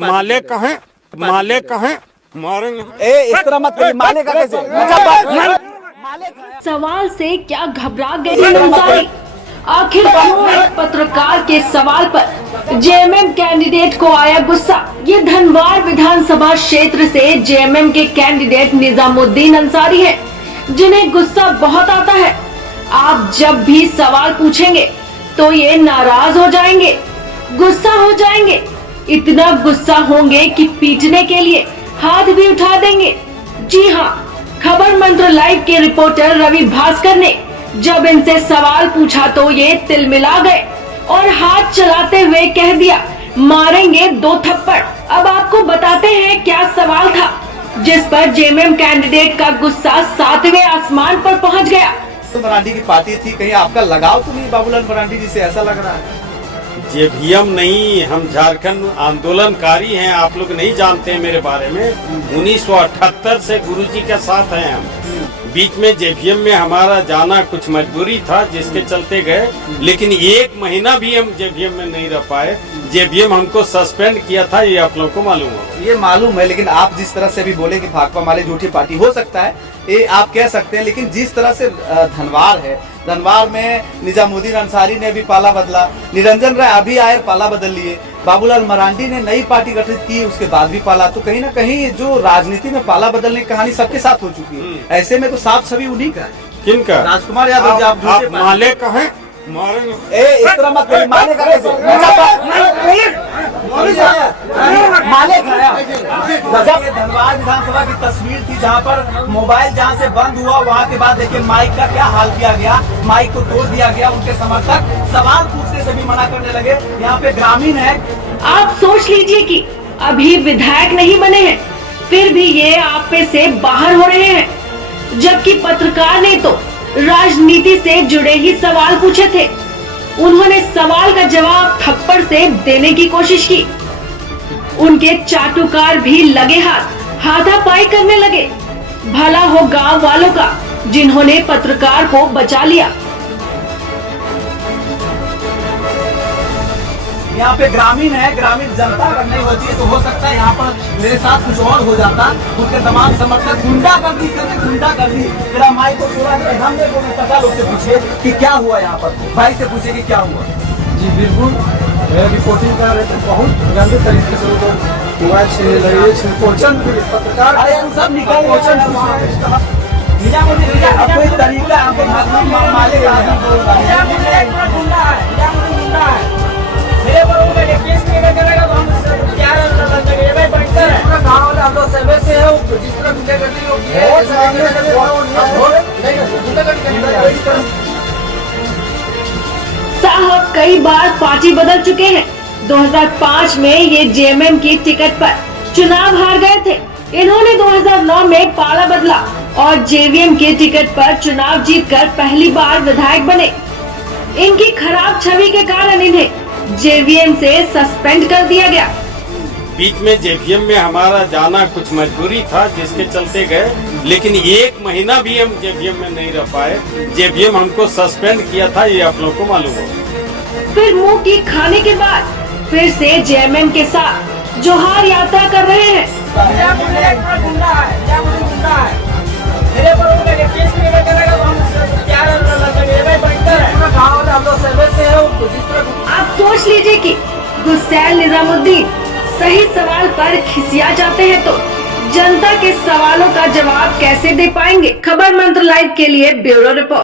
माले कहें मारेंगे। इस तरह मत करिए, माले का कैसे? सवाल से क्या घबरा गए अंसारी? आखिर क्यों एक पत्रकार के सवाल पर जेएमएम कैंडिडेट को आया गुस्सा? ये धनवार विधानसभा क्षेत्र से जेएमएम के कैंडिडेट निजामुद्दीन अंसारी हैं, जिन्हें गुस्सा बहुत आता है। आप जब भी सवाल पूछेंगे तो ये नाराज हो जाएंगे, गुस्सा हो जाएंगे, इतना गुस्सा होंगे कि पीटने के लिए हाथ भी उठा देंगे। जी हाँ, खबर मंत्र लाइव के रिपोर्टर रवि भास्कर ने जब इनसे सवाल पूछा तो ये तिलमिला गए और हाथ चलाते हुए कह दिया, मारेंगे 2 थप्पड़। अब आपको बताते हैं क्या सवाल था जिस पर जेएमएम कैंडिडेट का गुस्सा 7वें आसमान पर पहुंच गया। तो मरांडी की पार्टी थी, कहीं आपका लगाव तो नहीं बाबूलाल मरांडी जी से, ऐसा लग रहा है? जेवीएम नहीं, हम झारखंड आंदोलनकारी हैं। आप लोग नहीं जानते हैं मेरे बारे में। 1978 से गुरुजी के साथ हैं हम। बीच में जेवीएम में हमारा जाना कुछ मजबूरी था, जिसके चलते गए, लेकिन 1 महीना भी हम जेवीएम में नहीं रह पाए। जेवीएम हमको सस्पेंड किया था, ये आप लोग को मालूम होगा। ये मालूम है, लेकिन आप जिस तरह से भी बोले कि भाकपा माले झूठी पार्टी हो सकता है, ये आप कह सकते हैं, लेकिन जिस तरह से धनवार है, धनवार में निजामुद्दीन अंसारी ने भी पाला बदला, निरंजन राय अभी आए पाला बदल लिए, बाबूलाल मरांडी ने नई पार्टी गठित की, उसके बाद भी पाला। तो कहीं ना कहीं जो राजनीति में पाला बदलने की कहानी सबके साथ हो चुकी है। ऐसे में तो साफ छवि उन्हीं का है। किनका? राजकुमार यादव जी। आप माले कहें मारेंगे। इस तरह मत करिए, माले का कैसे? माले खाया। धनबाद विधानसभा की तस्वीर थी जहां पर मोबाइल जहां से बंद हुआ, वहां के बाद देखिए माइक का क्या हाल किया गया, माइक को तोड़ दिया गया। उनके समर्थक सवाल पूछने से भी मना करने लगे। यहाँ पे ग्रामीण है। आप सोच लीजिए कि अभी विधायक नहीं बने हैं, फिर भी ये आप पे से बाहर हो रहे हैं, जबकि पत्रकार ने तो राजनीति से जुड़े ही सवाल पूछे थे। उन्होंने सवाल का जवाब थप्पड़ से देने की कोशिश की। उनके चाटुकार भी लगे हाथापाई करने लगे। भला हो गांव वालों का, जिन्होंने पत्रकार को बचा लिया। यहाँ पे ग्रामीण है, ग्रामीण जनता अगर नहीं होती है तो हो सकता है यहाँ पर मेरे साथ कुछ और हो जाता। उनके तमाम समर्थक गुंडागर्दी करते, गुंडागर्दी। मेरा माइक को छोड़ा कि हमने पता लोग से पूछे कि क्या हुआ यहाँ पर, भाई से पूछे कि क्या हुआ। जी बिल्कुल, रिपोर्टिंग कर रहे थे, बहुत गंदे तरीके से मोबाइल छीन पत्रकार सब निकाल कोई तरीका हमको माले साहब कई बार पार्टी बदल चुके हैं। 2005 में ये जेएमएम की टिकट पर चुनाव हार गए थे। इन्होंने 2009 में पाला बदला और जेवीएम के टिकट पर चुनाव जीतकर पहली बार विधायक बने। इनकी खराब छवि के कारण इन्हें जेवीएम से सस्पेंड कर दिया गया। बीच में जेवीएम में हमारा जाना कुछ मजबूरी था, जिसके चलते गए, लेकिन 1 महीना भी हम जेवीएम में नहीं रह पाए। जेवीएम हमको सस्पेंड किया था, ये आप लोग को मालूम होगा। फिर मुंह की खाने के बाद फिर से जेएमएम के साथ जोहार यात्रा कर रहे हैं। आप सोच लीजिए कि गुस्सैल निजामुद्दीन सही सवाल पर खिसिया जाते हैं तो जनता के सवालों का जवाब कैसे दे पाएंगे। खबर मंत्र लाइव के लिए ब्यूरो रिपोर्ट।